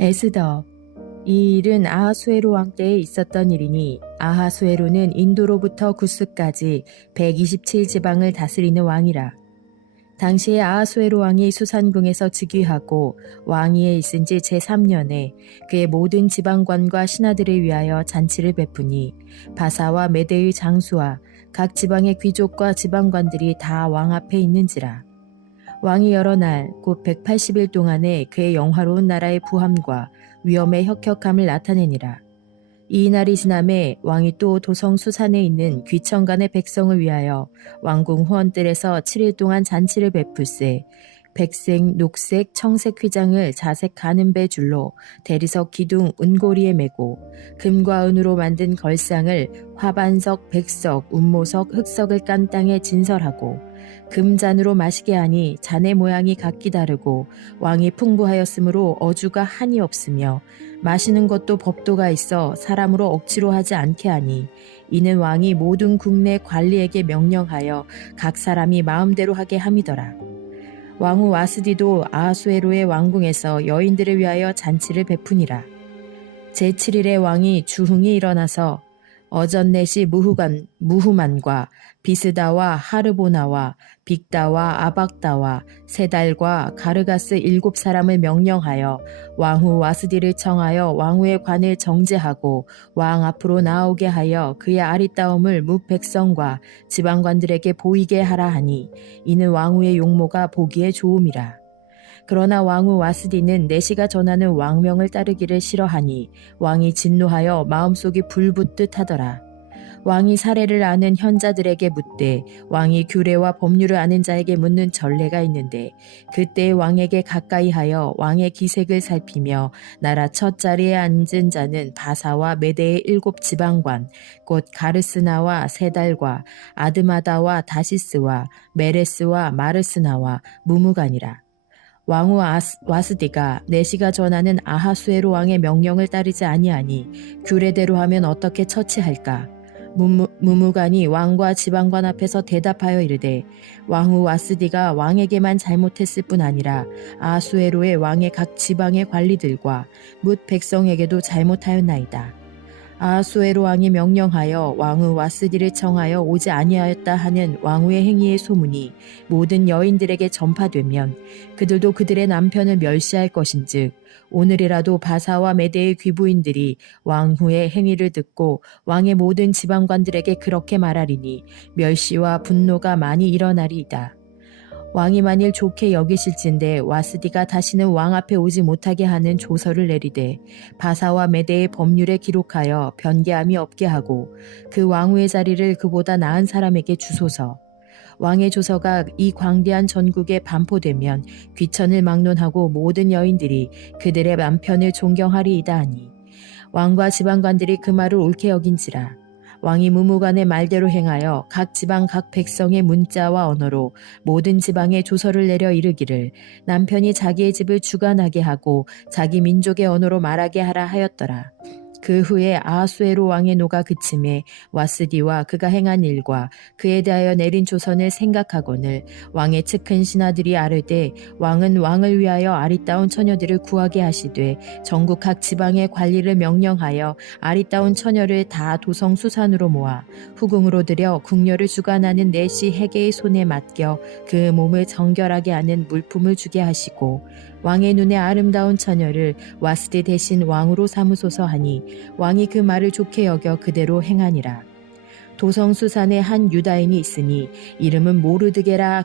에스더. 이 일은 아하수에로 왕 때에 있었던 일이니 아하수에로는 인도로부터 구스까지 127지방을 다스리는 왕이라. 당시에 아하수에로 왕이 수산궁에서 즉위하고 왕위에 있은 지 제3년에 그의 모든 지방관과 신하들을 위하여 잔치를 베푸니 바사와 메대의 장수와 각 지방의 귀족과 지방관들이 다 왕 앞에 있는지라. 왕이 여러 날 곧 180일 동안에 그의 영화로운 나라의 부함과 위엄의 혁혁함을 나타내니라. 이 날이 지남에 왕이 또 도성 수산에 있는 귀천간의 백성을 위하여 왕궁 후원들에서 7일 동안 잔치를 베풀세 백색, 녹색, 청색 휘장을 자색 가는 배 줄로 대리석 기둥 은고리에 메고 금과 은으로 만든 걸상을 화반석, 백석, 운모석, 흑석을 깐 땅에 진설하고 금잔으로 마시게 하니 잔의 모양이 각기 다르고 왕이 풍부하였으므로 어주가 한이 없으며 마시는 것도 법도가 있어 사람으로 억지로 하지 않게 하니 이는 왕이 모든 국내 관리에게 명령하여 각 사람이 마음대로 하게 함이더라. 왕후 와스디도 아하수에로의 왕궁에서 여인들을 위하여 잔치를 베푸니라. 제7일에 왕이 주흥이 일어나서 어전넷이 무후만과 비스다와 하르보나와 빅다와 아박다와 세달과 가르가스 7사람을 명령하여 왕후 와스디를 청하여 왕후의 관을 정제하고 왕 앞으로 나오게 하여 그의 아리따움을 뭇 백성과 지방관들에게 보이게 하라 하니 이는 왕후의 용모가 보기에 좋음이라. 그러나 왕후 와스디는 내시가 전하는 왕명을 따르기를 싫어하니 왕이 진노하여 마음속이 불붙듯 하더라. 왕이 사례를 아는 현자들에게 묻되 왕이 규례와 법률을 아는 자에게 묻는 전례가 있는데 그때 왕에게 가까이 하여 왕의 기색을 살피며 나라 첫 자리에 앉은 자는 바사와 메대의 7지방관 곧 가르스나와 세달과 아드마다와 다시스와 메레스와 마르스나와 무무간이라. 왕후 와스디가 내시가 전하는 아하수에로 왕의 명령을 따르지 아니하니 규례대로 하면 어떻게 처치할까? 무무간이 왕과 지방관 앞에서 대답하여 이르되 왕후 와스디가 왕에게만 잘못했을 뿐 아니라 아하수에로의 왕의 각 지방의 관리들과 뭇 백성에게도 잘못하였나이다. 아하수에로 왕이 명령하여 왕후 와스디를 청하여 오지 아니하였다 하는 왕후의 행위의 소문이 모든 여인들에게 전파되면 그들도 그들의 남편을 멸시할 것인즉 오늘이라도 바사와 메대의 귀부인들이 왕후의 행위를 듣고 왕의 모든 지방관들에게 그렇게 말하리니 멸시와 분노가 많이 일어나리이다. 왕이 만일 좋게 여기실진데 와스디가 다시는 왕 앞에 오지 못하게 하는 조서를 내리되 바사와 메대의 법률에 기록하여 변개함이 없게 하고 그 왕후의 자리를 그보다 나은 사람에게 주소서. 왕의 조서가 이 광대한 전국에 반포되면 귀천을 막론하고 모든 여인들이 그들의 남편을 존경하리이다 하니 왕과 지방관들이 그 말을 옳게 여긴지라. 왕이 무무간의 말대로 행하여 각 지방 각 백성의 문자와 언어로 모든 지방에 조서를 내려 이르기를 남편이 자기의 집을 주관하게 하고 자기 민족의 언어로 말하게 하라 하였더라. 그 후에 아하수에로 왕의 노가 그침에 와스디와 그가 행한 일과 그에 대하여 내린 조선을 생각하거늘 왕의 측큰 신하들이 아뢰되 왕은 왕을 위하여 아리따운 처녀들을 구하게 하시되 전국 각 지방의 관리를 명령하여 아리따운 처녀를 다 도성 수산으로 모아 후궁으로 들여 궁녀를 주관하는 내시 해계의 손에 맡겨 그 몸을 정결하게 하는 물품을 주게 하시고 왕의 눈에 아름다운 처녀를 와스디 대신 왕으로 삼으소서 하니 왕이 그 말을 좋게 여겨 그대로 행하니라. 도성수산에 한 유다인이 있으니 이름은 모르드게라.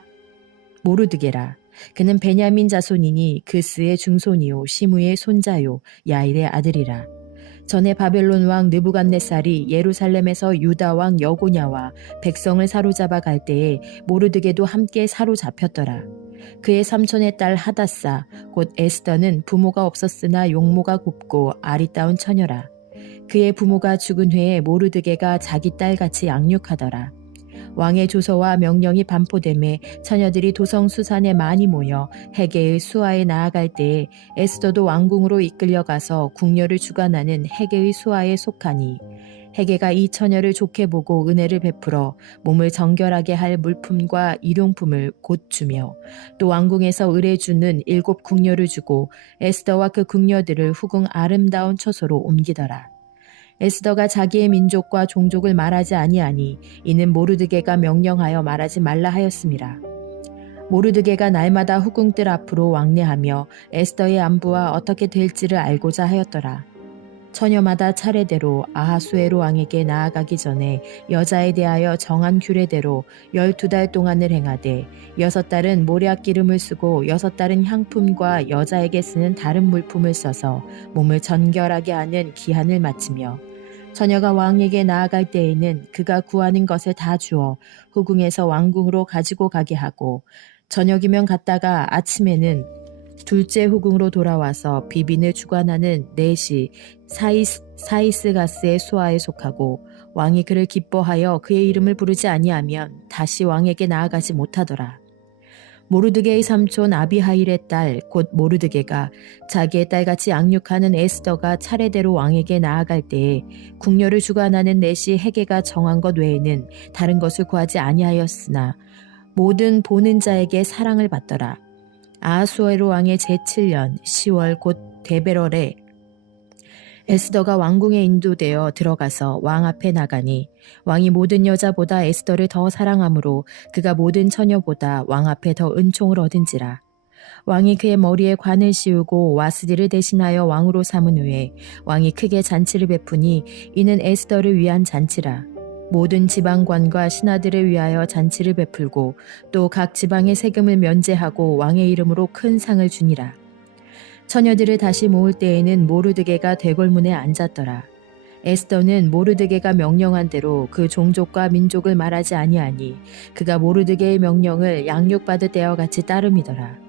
그는 베냐민 자손이니 그스의 중손이요 시므의 손자요 야일의 아들이라. 전에 바벨론 왕 느부갓네살이 예루살렘에서 유다 왕 여고냐와 백성을 사로잡아 갈 때에 모르드게도 함께 사로잡혔더라. 그의 삼촌의 딸 하다사 곧 에스더는 부모가 없었으나 용모가 곱고 아리따운 처녀라. 그의 부모가 죽은 후에 모르드게가 자기 딸같이 양육하더라. 왕의 조서와 명령이 반포됨에 처녀들이 도성 수산에 많이 모여 해계의 수하에 나아갈 때에 에스더도 왕궁으로 이끌려가서 궁녀를 주관하는 해계의 수하에 속하니 헤게가 이 처녀를 좋게 보고 은혜를 베풀어 몸을 정결하게 할 물품과 일용품을 곧 주며 또 왕궁에서 을에 주는 7 궁녀를 주고 에스더와 그 궁녀들을 후궁 아름다운 처소로 옮기더라. 에스더가 자기의 민족과 종족을 말하지 아니하니 이는 모르드게가 명령하여 말하지 말라 하였음이라. 모르드게가 날마다 후궁들 앞으로 왕래하며 에스더의 안부와 어떻게 될지를 알고자 하였더라. 처녀마다 차례대로 아하수에로 왕에게 나아가기 전에 여자에 대하여 정한 규례대로 12달 동안을 행하되 6달은 모략 기름을 쓰고 6달은 향품과 여자에게 쓰는 다른 물품을 써서 몸을 정결하게 하는 기한을 마치며 처녀가 왕에게 나아갈 때에는 그가 구하는 것을 다 주어 후궁에서 왕궁으로 가지고 가게 하고 저녁이면 갔다가 아침에는 둘째 후궁으로 돌아와서 비빈을 주관하는 넷이 사이스가스의 수하에 속하고 왕이 그를 기뻐하여 그의 이름을 부르지 아니하면 다시 왕에게 나아가지 못하더라. 모르드게의 삼촌 아비하일의 딸 곧 모르드게가 자기의 딸같이 양육하는 에스더가 차례대로 왕에게 나아갈 때에 궁녀를 주관하는 넷이 헤게가 정한 것 외에는 다른 것을 구하지 아니하였으나 모든 보는 자에게 사랑을 받더라. 아하수에로 왕의 제7년 10월 곧 데베럴에 에스더가 왕궁에 인도되어 들어가서 왕 앞에 나가니 왕이 모든 여자보다 에스더를 더 사랑하므로 그가 모든 처녀보다 왕 앞에 더 은총을 얻은지라. 왕이 그의 머리에 관을 씌우고 와스디를 대신하여 왕으로 삼은 후에 왕이 크게 잔치를 베푸니 이는 에스더를 위한 잔치라. 모든 지방관과 신하들을 위하여 잔치를 베풀고 또 각 지방의 세금을 면제하고 왕의 이름으로 큰 상을 주니라. 처녀들을 다시 모을 때에는 모르드게가 대궐문에 앉았더라. 에스더는 모르드게가 명령한 대로 그 종족과 민족을 말하지 아니하니 그가 모르드게의 명령을 양육받을 때와 같이 따름이더라.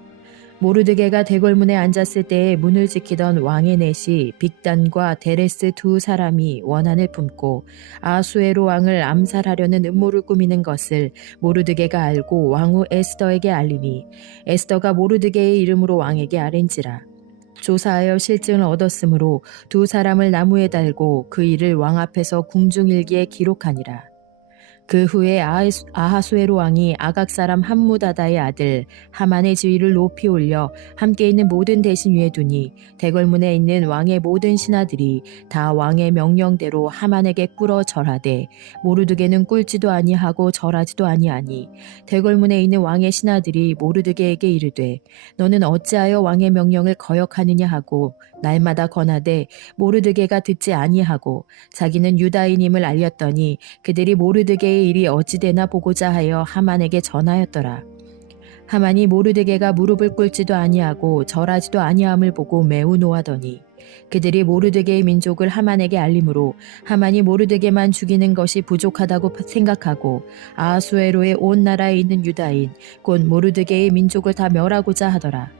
모르드게가 대궐문에 앉았을 때에 문을 지키던 왕의 넷이 빅단과 데레스 2 사람이 원한을 품고 아수에로 왕을 암살하려는 음모를 꾸미는 것을 모르드게가 알고 왕후 에스더에게 알리니 에스더가 모르드게의 이름으로 왕에게 아랜지라. 조사하여 실증을 얻었으므로 2 사람을 나무에 달고 그 일을 왕 앞에서 궁중일기에 기록하니라. 그 후에 아하수에로 왕이 아각 사람 함무다다의 아들 하만의 지위를 높이 올려 함께 있는 모든 대신 위에 두니 대궐문에 있는 왕의 모든 신하들이 다 왕의 명령대로 하만에게 꿇어 절하되 모르드게는 꿇지도 아니하고 절하지도 아니하니 대궐문에 있는 왕의 신하들이 모르드게에게 이르되 너는 어찌하여 왕의 명령을 거역하느냐 하고 날마다 권하되 모르드게가 듣지 아니하고 자기는 유다인임을 알렸더니 그들이 모르드게의 일이 어찌되나 보고자 하여 하만에게 전하였더라. 하만이 모르드게가 무릎을 꿇지도 아니하고 절하지도 아니함을 보고 매우 노하더니 그들이 모르드게의 민족을 하만에게 알림으로 하만이 모르드게만 죽이는 것이 부족하다고 생각하고 아하수에로의 온 나라에 있는 유다인 곧 모르드게의 민족을 다 멸하고자 하더라.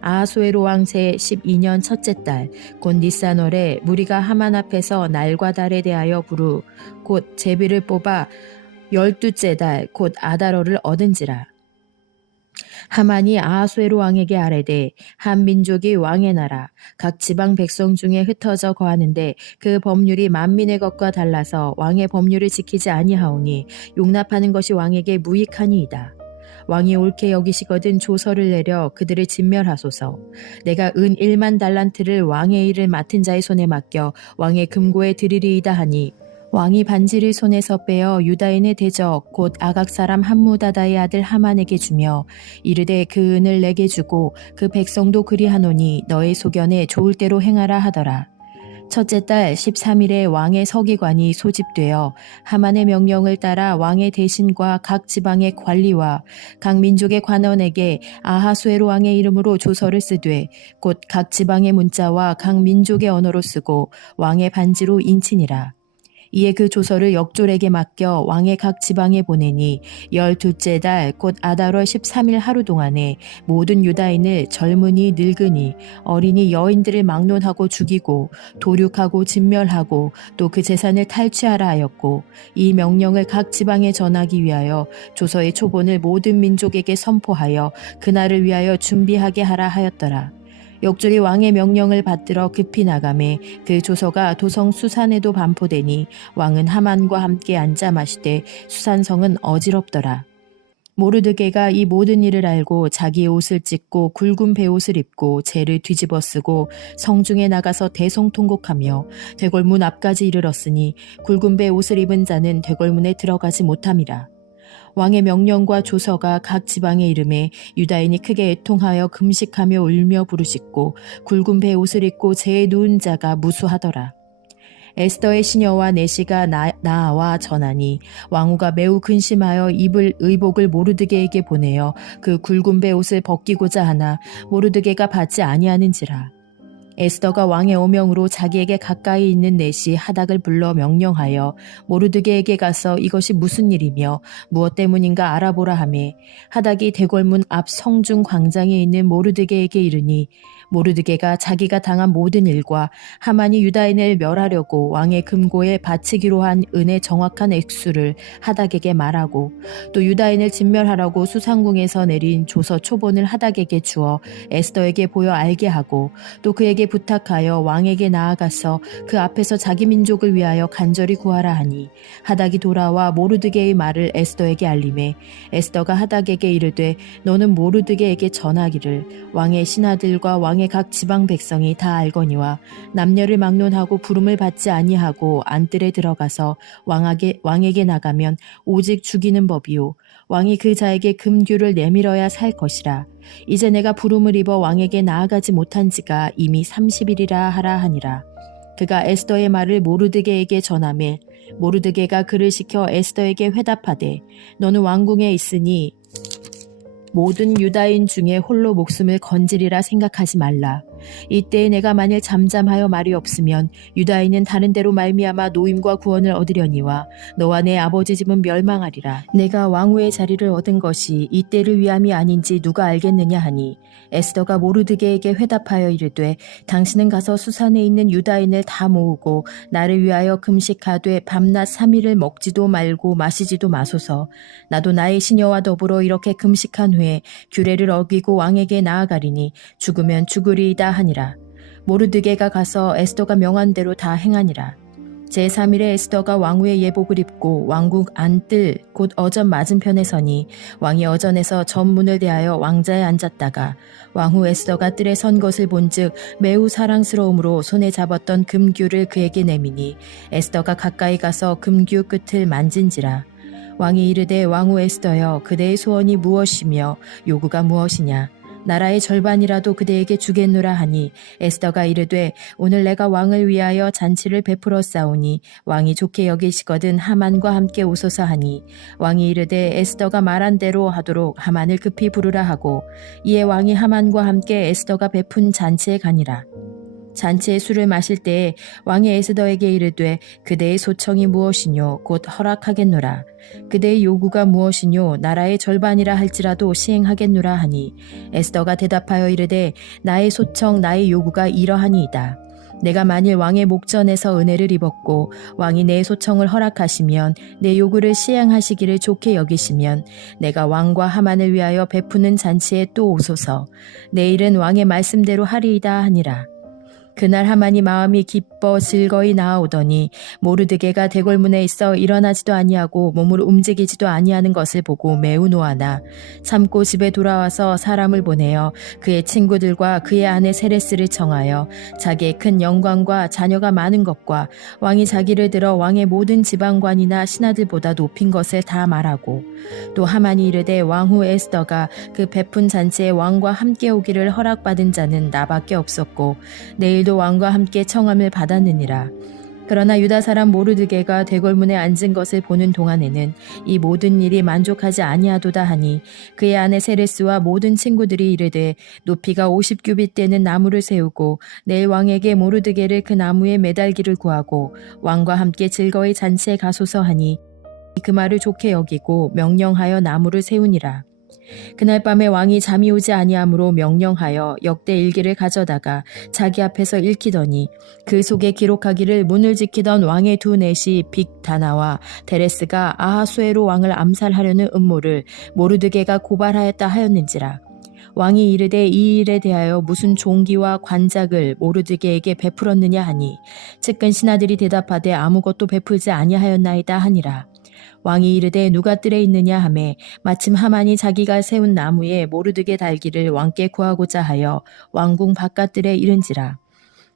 아하수에로 왕 제 12년 첫째 달 곧 니산월에 무리가 하만 앞에서 날과 달에 대하여 부르 곧 제비를 뽑아 12째 달 곧 아다로를 얻은지라. 하만이 아하수에로 왕에게 아뢰되 한 민족이 왕의 나라 각 지방 백성 중에 흩어져 거하는데 그 법률이 만민의 것과 달라서 왕의 법률을 지키지 아니하오니 용납하는 것이 왕에게 무익하니이다. 왕이 옳게 여기시거든 조서를 내려 그들을 진멸하소서. 내가 은 1만 달란트를 왕의 일을 맡은 자의 손에 맡겨 왕의 금고에 드리리이다 하니 왕이 반지를 손에서 빼어 유다인의 대적 곧 아각 사람 함무다다의 아들 하만에게 주며 이르되 그 은을 내게 주고 그 백성도 그리하노니 너의 소견에 좋을 대로 행하라 하더라. 첫째 달 13일에 왕의 서기관이 소집되어 하만의 명령을 따라 왕의 대신과 각 지방의 관리와 각 민족의 관원에게 아하수에로 왕의 이름으로 조서를 쓰되 곧 각 지방의 문자와 각 민족의 언어로 쓰고 왕의 반지로 인치니라. 이에 그 조서를 역졸에게 맡겨 왕의 각 지방에 보내니 12째 달 곧 아달월 13일 하루 동안에 모든 유다인을 젊은이 늙은이 어린이 여인들을 막론하고 죽이고 도륙하고 진멸하고 또 그 재산을 탈취하라 하였고 이 명령을 각 지방에 전하기 위하여 조서의 초본을 모든 민족에게 선포하여 그날을 위하여 준비하게 하라 하였더라. 역줄이 왕의 명령을 받들어 급히 나가매 그 조서가 도성 수산에도 반포되니 왕은 하만과 함께 앉아 마시되 수산성은 어지럽더라. 모르드게가 이 모든 일을 알고 자기의 옷을 찢고 굵은 베옷을 입고 재를 뒤집어 쓰고 성중에 나가서 대성통곡하며 되골문 앞까지 이르렀으니 굵은 베옷을 입은 자는 되골문에 들어가지 못함이라. 왕의 명령과 조서가 각 지방에 이름에 유다인이 크게 애통하여 금식하며 울며 부르짖고 굵은 베옷을 입고 재에 누운 자가 무수하더라. 에스더의 시녀와 내시가 나아와 전하니 왕후가 매우 근심하여 입을 의복을 모르드게에게 보내어 그 굵은 베옷을 벗기고자 하나 모르드게가 받지 아니하는지라. 에스더가 왕의 오명으로 자기에게 가까이 있는 내시 하닥을 불러 명령하여 모르드게에게 가서 이것이 무슨 일이며 무엇 때문인가 알아보라 하매 하닥이 대궐문 앞 성중 광장에 있는 모르드게에게 이르니 모르드게가 자기가 당한 모든 일과 하만이 유다인을 멸하려고 왕의 금고에 바치기로 한 은의 정확한 액수를 하닥에게 말하고 또 유다인을 진멸하라고 수상궁에서 내린 조서 초본을 하닥에게 주어 에스더에게 보여 알게 하고 또 그에게 부탁하여 왕에게 나아가서 그 앞에서 자기 민족을 위하여 간절히 구하라 하니 하닥이 돌아와 모르드게의 말을 에스더에게 알림해 에스더가 하닥에게 이르되 너는 모르드게에게 전하기를 왕의 신하들과 왕의 각 지방 백성이 다 알거니와 남녀를 막론하고 부름을 받지 아니하고 안뜰에 들어가서 왕에게 나가면 오직 죽이는 법이요 왕이 그 자에게 금규를 내밀어야 살 것이라. 이제 내가 부름을 입어 왕에게 나아가지 못한 지가 이미 30일이라 하라 하니라. 그가 에스더의 말을 모르드게에게 전하매 모르드게가 그를 시켜 에스더에게 회답하되 너는 왕궁에 있으니 모든 유다인 중에 홀로 목숨을 건지리라 생각하지 말라. 이때에 내가 만일 잠잠하여 말이 없으면 유다인은 다른 데로 말미암아 노임과 구원을 얻으려니와 너와 내 아버지 집은 멸망하리라. 내가 왕후의 자리를 얻은 것이 이때를 위함이 아닌지 누가 알겠느냐 하니 에스더가 모르드게에게 회답하여 이르되 당신은 가서 수산에 있는 유다인을 다 모으고 나를 위하여 금식하되 밤낮 3일을 먹지도 말고 마시지도 마소서. 나도 나의 시녀와 더불어 이렇게 금식한 후에 규례를 어기고 왕에게 나아가리니 죽으면 죽으리이다 하니라. 모르드게가 가서 에스더가 명한 대로 다 행하니라. 제3일에 에스더가 왕후의 예복을 입고 왕궁 안뜰 곧 어전 맞은편에 서니 왕이 어전에서 전문을 대하여 왕자에 앉았다가 왕후 에스더가 뜰에 선 것을 본즉 매우 사랑스러움으로 손에 잡았던 금규를 그에게 내미니 에스더가 가까이 가서 금규 끝을 만진지라. 왕이 이르되 왕후 에스더여 그대의 소원이 무엇이며 요구가 무엇이냐. 나라의 절반이라도 그대에게 주겠노라 하니 에스더가 이르되 오늘 내가 왕을 위하여 잔치를 베풀어 싸우니 왕이 좋게 여기시거든 하만과 함께 오소서 하니 왕이 이르되 에스더가 말한 대로 하도록 하만을 급히 부르라 하고 이에 왕이 하만과 함께 에스더가 베푼 잔치에 가니라. 잔치의 술을 마실 때에 왕이 에스더에게 이르되 그대의 소청이 무엇이뇨 곧 허락하겠노라. 그대의 요구가 무엇이뇨 나라의 절반이라 할지라도 시행하겠노라 하니 에스더가 대답하여 이르되 나의 소청 나의 요구가 이러하니이다. 내가 만일 왕의 목전에서 은혜를 입었고 왕이 내 소청을 허락하시면 내 요구를 시행하시기를 좋게 여기시면 내가 왕과 하만을 위하여 베푸는 잔치에 또 오소서. 내일은 왕의 말씀대로 하리이다 하니라. 그날 하만이 마음이 기뻐 즐거이 나아오더니 모르드게가 대궐문에 있어 일어나지도 아니하고 몸을 움직이지도 아니하는 것을 보고 매우 노하나 참고 집에 돌아와서 사람을 보내어 그의 친구들과 그의 아내 세레스를 청하여 자기의 큰 영광과 자녀가 많은 것과 왕이 자기를 들어 왕의 모든 지방관이나 신하들보다 높인 것을 다 말하고 또 하만이 이르되 왕후 에스더가 그 베푼 잔치에 왕과 함께 오기를 허락받은 자는 나밖에 없었고 내일도 왕과 함께 청함을 받았느니라. 그러나 유다 사람 모르드게가 대궐문에 앉은 것을 보는 동안에는 이 모든 일이 만족하지 아니하도다 하니 그의 아내 세레스와 모든 친구들이 이르되 높이가 50규빗 되는 나무를 세우고 내일 왕에게 모르드게를 그 나무에 매달기를 구하고 왕과 함께 즐거이 잔치에 가소서 하니 그 말을 좋게 여기고 명령하여 나무를 세우니라. 그날 밤에 왕이 잠이 오지 아니하므로 명령하여 역대 일기를 가져다가 자기 앞에서 읽히더니 그 속에 기록하기를 문을 지키던 왕의 두 넷이 빅다나와 데레스가 아하수에로 왕을 암살하려는 음모를 모르드게가 고발하였다 하였는지라. 왕이 이르되 이 일에 대하여 무슨 종기와 관작을 모르드게에게 베풀었느냐 하니 측근 신하들이 대답하되 아무것도 베풀지 아니하였나이다 하니라. 왕이 이르되 누가 뜰에 있느냐 하매 마침 하만이 자기가 세운 나무에 모르드게 달기를 왕께 구하고자 하여 왕궁 바깥뜰에 이른지라.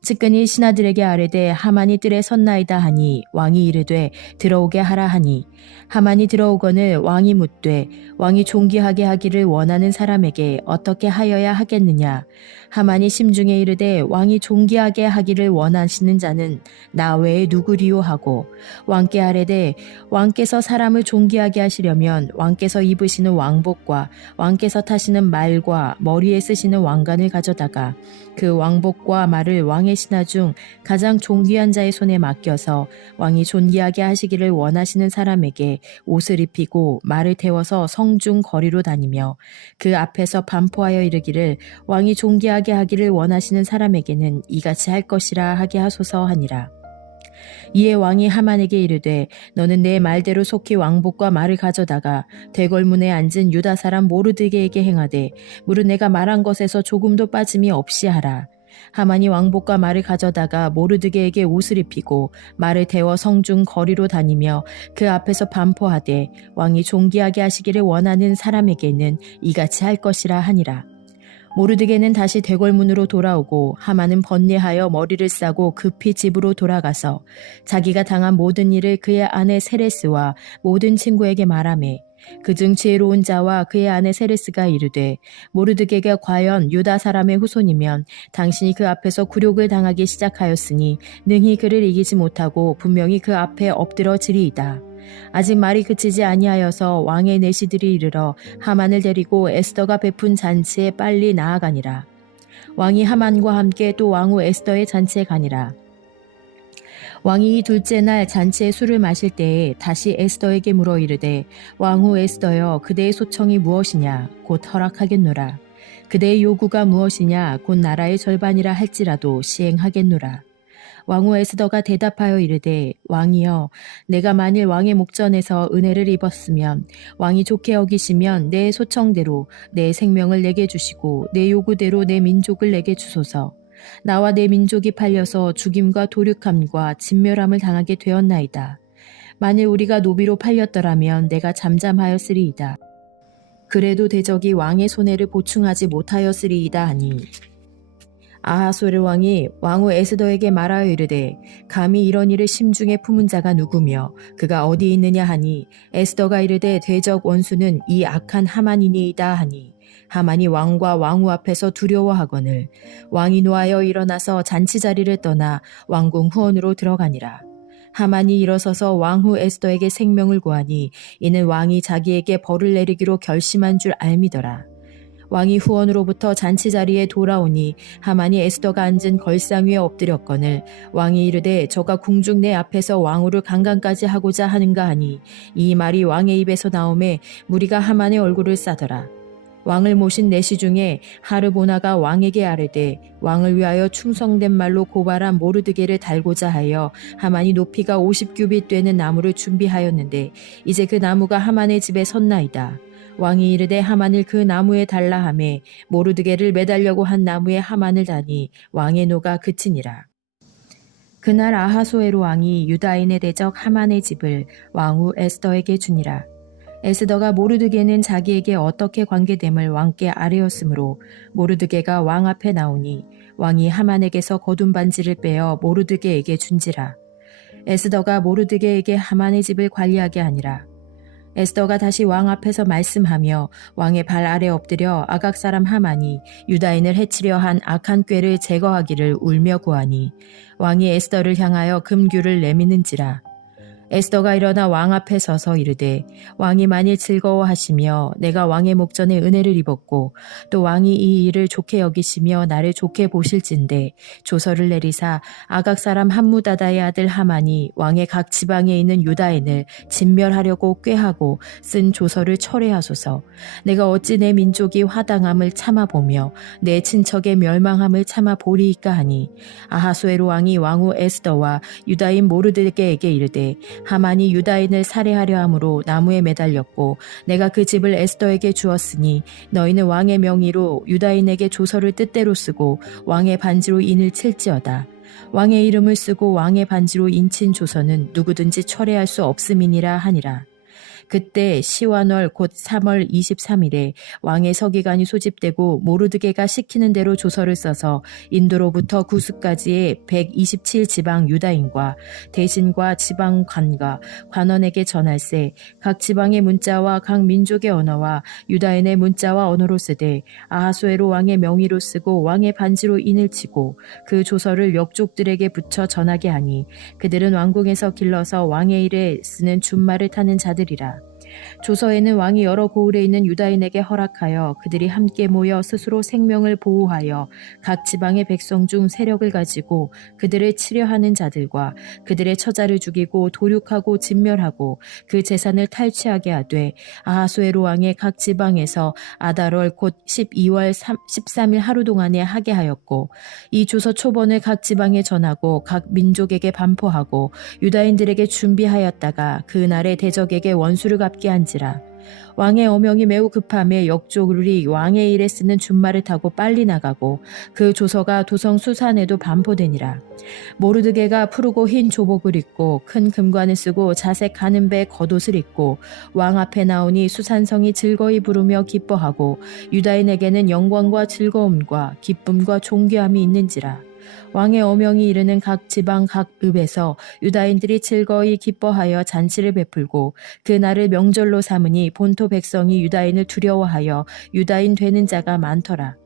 측근이 신하들에게 아뢰되 하만이 뜰에 섰나이다 하니 왕이 이르되 들어오게 하라 하니 하만이 들어오거늘 왕이 묻되 왕이 존귀하게 하기를 원하는 사람에게 어떻게 하여야 하겠느냐. 하만이 심중에 이르되 왕이 존귀하게 하기를 원하시는 자는 나 외에 누구리요 하고 왕께 아뢰되 왕께서 사람을 존귀하게 하시려면 왕께서 입으시는 왕복과 왕께서 타시는 말과 머리에 쓰시는 왕관을 가져다가 그 왕복과 말을 왕의 신하 중 가장 존귀한 자의 손에 맡겨서 왕이 존귀하게 하시기를 원하시는 사람에게 옷을 입히고 말을 태워서 성중 거리로 다니며 그 앞에서 반포하여 이르기를 왕이 존귀하게 하기를 원하시는 사람에게는 이같이 할 것이라 하게 하소서 하니라. 이에 왕이 하만에게 이르되 너는 내 말대로 속히 왕복과 말을 가져다가 대궐문에 앉은 유다 사람 모르드게에게 행하되 무릇 내가 말한 것에서 조금도 빠짐이 없이 하라. 하만이 왕복과 말을 가져다가 모르드게에게 옷을 입히고 말을 태워 성중 거리로 다니며 그 앞에서 반포하되 왕이 존귀하게 하시기를 원하는 사람에게는 이같이 할 것이라 하니라. 모르드게는 다시 대궐문으로 돌아오고 하만은 번뇌하여 머리를 싸고 급히 집으로 돌아가서 자기가 당한 모든 일을 그의 아내 세레스와 모든 친구에게 말하매 그중 지혜로운 자와 그의 아내 세레스가 이르되 모르드게가 과연 유다 사람의 후손이면 당신이 그 앞에서 굴욕을 당하기 시작하였으니 능히 그를 이기지 못하고 분명히 그 앞에 엎드러지리이다. 아직 말이 그치지 아니하여서 왕의 내시들이 이르러 하만을 데리고 에스더가 베푼 잔치에 빨리 나아가니라. 왕이 하만과 함께 또 왕후 에스더의 잔치에 가니라. 왕이 이 둘째 날 잔치에 술을 마실 때에 다시 에스더에게 물어 이르되 왕후 에스더여 그대의 소청이 무엇이냐 곧 허락하겠노라. 그대의 요구가 무엇이냐 곧 나라의 절반이라 할지라도 시행하겠노라. 왕후 에스더가 대답하여 이르되 왕이여 내가 만일 왕의 목전에서 은혜를 입었으면 왕이 좋게 여기시면 내 소청대로 내 생명을 내게 주시고 내 요구대로 내 민족을 내게 주소서. 나와 내 민족이 팔려서 죽임과 도륙함과 진멸함을 당하게 되었나이다. 만일 우리가 노비로 팔렸더라면 내가 잠잠하였으리이다. 그래도 대적이 왕의 손해를 보충하지 못하였으리이다 하니 아하수에로 왕이 왕후 에스더에게 말하여 이르되 감히 이런 일을 심중에 품은 자가 누구며 그가 어디 있느냐 하니 에스더가 이르되 대적 원수는 이 악한 하만이니이다 하니 하만이 왕과 왕후 앞에서 두려워하거늘 왕이 노하여 일어나서 잔치 자리를 떠나 왕궁 후원으로 들어가니라. 하만이 일어서서 왕후 에스더에게 생명을 구하니 이는 왕이 자기에게 벌을 내리기로 결심한 줄 알미더라. 왕이 후원으로부터 잔치 자리에 돌아오니 하만이 에스더가 앉은 걸상 위에 엎드렸거늘 왕이 이르되 저가 궁중 내 앞에서 왕후를 강간까지 하고자 하는가 하니 이 말이 왕의 입에서 나오매 무리가 하만의 얼굴을 싸더라. 왕을 모신 내시 중에 하르보나가 왕에게 아뢰되 왕을 위하여 충성된 말로 고발한 모르드게를 달고자 하여 하만이 높이가 50규빗 되는 나무를 준비하였는데 이제 그 나무가 하만의 집에 섰나이다. 왕이 이르되 하만을 그 나무에 달라 하매 모르드게를 매달려고 한 나무에 하만을 다니 왕의 노가 그치니라. 그날 아하수에로 왕이 유다인의 대적 하만의 집을 왕후 에스더에게 주니라. 에스더가 모르드게는 자기에게 어떻게 관계됨을 왕께 아뢰었으므로 모르드게가 왕 앞에 나오니 왕이 하만에게서 거둔 반지를 빼어 모르드게에게 준지라. 에스더가 모르드게에게 하만의 집을 관리하게 하니라. 에스더가 다시 왕 앞에서 말씀하며 왕의 발 아래 엎드려 아각 사람 하만이 유다인을 해치려 한 악한 꾀를 제거하기를 울며 구하니 왕이 에스더를 향하여 금규를 내미는지라. 에스더가 일어나 왕 앞에 서서 이르되 왕이 만일 즐거워하시며 내가 왕의 목전에 은혜를 입었고 또 왕이 이 일을 좋게 여기시며 나를 좋게 보실진대 조서를 내리사 아각 사람 함무다다의 아들 하만이 왕의 각 지방에 있는 유다인을 진멸하려고 꾀하고 쓴 조서를 철회하소서. 내가 어찌 내 민족이 화당함을 참아보며 내 친척의 멸망함을 참아보리이까 하니 아하수에로 왕이 왕후 에스더와 유다인 모르드게에게 이르되 하만이 유다인을 살해하려 함으로 나무에 매달렸고 내가 그 집을 에스더에게 주었으니 너희는 왕의 명의로 유다인에게 조서를 뜻대로 쓰고 왕의 반지로 인을 칠지어다. 왕의 이름을 쓰고 왕의 반지로 인친 조서는 누구든지 철회할 수 없음이니라 하니라. 그때 시완월 곧 3월 23일에 왕의 서기관이 소집되고 모르드게가 시키는 대로 조서를 써서 인도로부터 구스까지의 127지방 유다인과 대신과 지방관과 관원에게 전할세 각 지방의 문자와 각 민족의 언어와 유다인의 문자와 언어로 쓰되 아하수에로 왕의 명의로 쓰고 왕의 반지로 인을 치고 그 조서를 역족들에게 붙여 전하게 하니 그들은 왕궁에서 길러서 왕의 일에 쓰는 준말을 타는 자들이라. 조서에는 왕이 여러 고을에 있는 유다인에게 허락하여 그들이 함께 모여 스스로 생명을 보호하여 각 지방의 백성 중 세력을 가지고 그들을 치려하는 자들과 그들의 처자를 죽이고 도륙하고 진멸하고 그 재산을 탈취하게 하되 아하수에로 왕의 각 지방에서 아달월 곧 12월 13일 하루 동안에 하게 하였고 이 조서 초본을 각 지방에 전하고 각 민족에게 반포하고 유다인들에게 준비하였다가 그날에 대적에게 원수를 갚게 한지라. 왕의 어명이 매우 급함에 역족들이 왕의 일에 쓰는 준말을 타고 빨리 나가고 그 조서가 도성 수산에도 반포되니라. 모르드게가 푸르고 흰 조복을 입고 큰 금관을 쓰고 자색 가는 배 겉옷을 입고 왕 앞에 나오니 수산성이 즐거이 부르며 기뻐하고 유다인에게는 영광과 즐거움과 기쁨과 존귀함이 있는지라. 왕의 어명이 이르는 각 지방 각 읍에서 유다인들이 즐거이 기뻐하여 잔치를 베풀고 그날을 명절로 삼으니 본토 백성이 유다인을 두려워하여 유다인 되는 자가 많더라.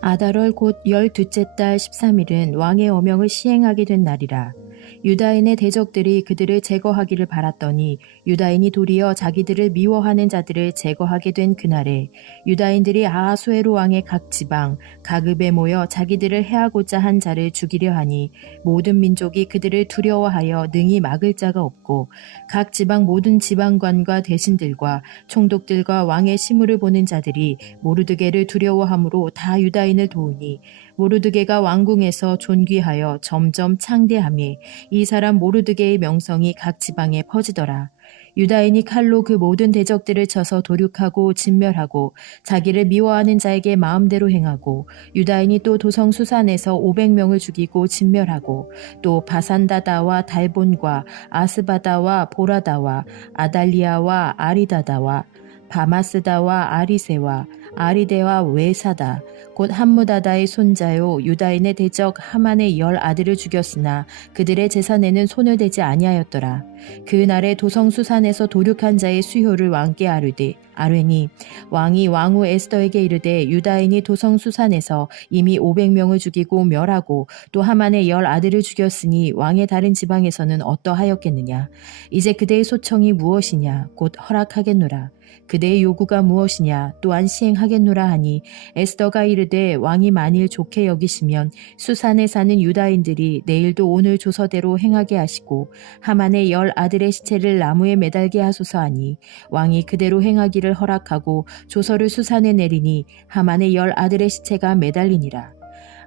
아달월 곧 12째 달 13일은 왕의 어명을 시행하게 된 날이라. 유다인의 대적들이 그들을 제거하기를 바랐더니 유다인이 도리어 자기들을 미워하는 자들을 제거하게 된 그날에 유다인들이 아하수에로 왕의 각 지방 각 읍에 모여 자기들을 해하고자 한 자를 죽이려 하니 모든 민족이 그들을 두려워하여 능히 막을 자가 없고 각 지방 모든 지방관과 대신들과 총독들과 왕의 시무를 보는 자들이 모르드게를 두려워함으로 다 유다인을 도우니 모르드게가 왕궁에서 존귀하여 점점 창대하며 이 사람 모르드게의 명성이 각 지방에 퍼지더라. 유다인이 칼로 그 모든 대적들을 쳐서 도륙하고 진멸하고 자기를 미워하는 자에게 마음대로 행하고 유다인이 또 도성 수산에서 500명을 죽이고 진멸하고 또 바산다다와 달본과 아스바다와 보라다와 아달리아와 아리다다와 바마스다와 아리세와 아리데와 외사다 곧 함무다다의 손자요 유다인의 대적 하만의 10 아들을 죽였으나 그들의 재산에는 손을 대지 아니하였더라. 그날에 도성수산에서 도륙한 자의 수효를 왕께 아뢰니 왕이 왕후 에스더에게 이르되 유다인이 도성수산에서 이미 500명을 죽이고 멸하고 또 하만의 10 아들을 죽였으니 왕의 다른 지방에서는 어떠하였겠느냐. 이제 그대의 소청이 무엇이냐 곧 허락하겠노라. 그대의 요구가 무엇이냐 또한 시행하겠노라 하니 에스더가 이르되 왕이 만일 좋게 여기시면 수산에 사는 유다인들이 내일도 오늘 조서대로 행하게 하시고 하만의 10 아들의 시체를 나무에 매달게 하소서 하니 왕이 그대로 행하기를 허락하고 조서를 수산에 내리니 하만의 10 아들의 시체가 매달리니라.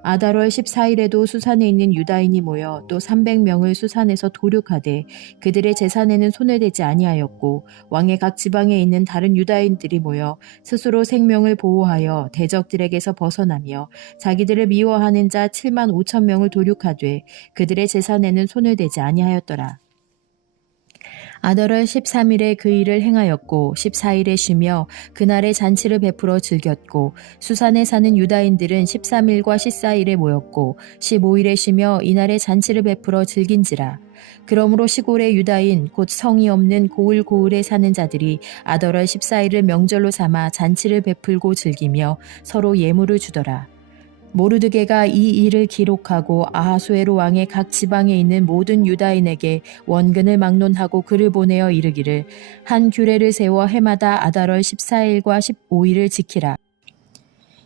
아달월 14일에도 수산에 있는 유다인이 모여 또 300명을 수산에서 도륙하되 그들의 재산에는 손을 대지 아니하였고 왕의 각 지방에 있는 다른 유다인들이 모여 스스로 생명을 보호하여 대적들에게서 벗어나며 자기들을 미워하는 자 7만 5천 명을 도륙하되 그들의 재산에는 손을 대지 아니하였더라. 아달월 13일에 그 일을 행하였고 14일에 쉬며 그날에 잔치를 베풀어 즐겼고 수산에 사는 유다인들은 13일과 14일에 모였고 15일에 쉬며 이날에 잔치를 베풀어 즐긴지라. 그러므로 시골의 유다인 곧 성이 없는 고을고을에 사는 자들이 아달월 14일을 명절로 삼아 잔치를 베풀고 즐기며 서로 예물을 주더라. 모르드게가 이 일을 기록하고 아하수에로 왕의 각 지방에 있는 모든 유다인에게 원근을 막론하고 글을 보내어 이르기를 한 규례를 세워 해마다 아달월 14일과 15일을 지키라.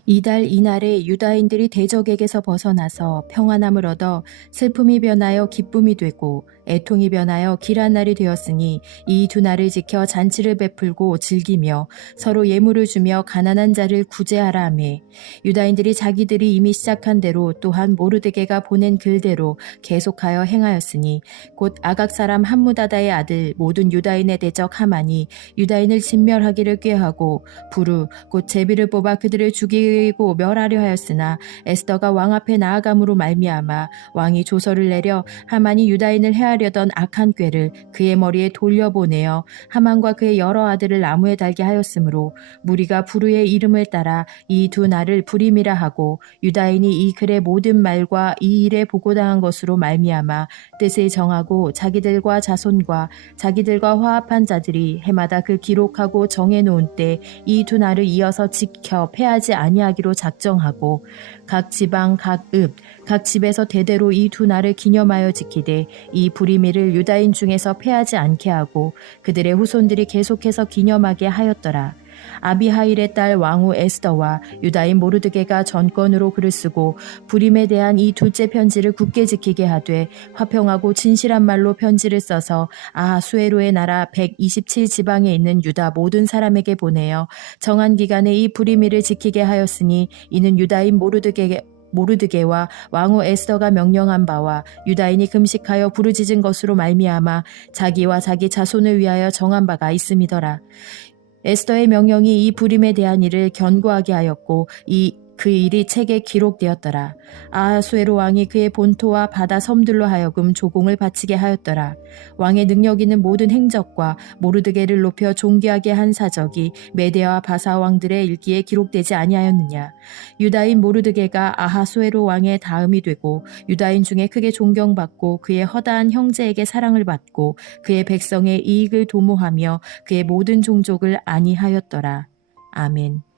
이달 이날에 유다인들이 대적에게서 벗어나서 평안함을 얻어 슬픔이 변하여 기쁨이 되고 애통이 변하여 길한 날이 되었으니 이 두 날을 지켜 잔치를 베풀고 즐기며 서로 예물을 주며 가난한 자를 구제하라 하매 유다인들이 자기들이 이미 시작한 대로 또한 모르드게가 보낸 글대로 계속하여 행하였으니 곧 아각 사람 함무다다의 아들 모든 유다인의 대적 하만이 유다인을 진멸하기를 꾀하고 부르 곧 제비를 뽑아 그들을 죽이고 멸하려 하였으나 에스더가 왕 앞에 나아감으로 말미암아 왕이 조서를 내려 하만이 유다인을 해하려던 악한 꾀를 그의 머리에 돌려보내어 하만과 그의 여러 아들을 나무에 달게 하였으므로 무리가 부르의 이름을 따라 이 두 날을 불임이라 하고 유다인이 이 글의 모든 말과 이 일에 보고당한 것으로 말미암아 뜻을 정하고 자기들과 자손과 자기들과 화합한 자들이 해마다 그 기록하고 정해놓은 때 이 두 날을 이어서 지켜 패하지 아니하기로 작정하고 각 지방 각 집에서 대대로 이 두 날을 기념하여 지키되 이 불임일을 유다인 중에서 패하지 않게 하고 그들의 후손들이 계속해서 기념하게 하였더라. 아비하일의 딸 왕후 에스더와 유다인 모르드게가 전권으로 글을 쓰고 불임에 대한 이 둘째 편지를 굳게 지키게 하되 화평하고 진실한 말로 편지를 써서 아하수에로의 나라 127지방에 있는 유다 모든 사람에게 보내어 정한 기간에 이 불임일을 지키게 하였으니 이는 유다인 모르드게와 왕후 에스더가 명령한 바와 유다인이 금식하여 부르짖은 것으로 말미암아 자기와 자기 자손을 위하여 정한 바가 있음이더라. 에스더의 명령이 이 불임에 대한 일을 견고하게 하였고 그 일이 책에 기록되었더라. 아하수에로 왕이 그의 본토와 바다 섬들로 하여금 조공을 바치게 하였더라. 왕의 능력 있는 모든 행적과 모르드게를 높여 존귀하게 한 사적이 메대와 바사 왕들의 일기에 기록되지 아니하였느냐. 유다인 모르드게가 아하수에로 왕의 다음이 되고 유다인 중에 크게 존경받고 그의 허다한 형제에게 사랑을 받고 그의 백성의 이익을 도모하며 그의 모든 종족을 안위하였더라. 아멘.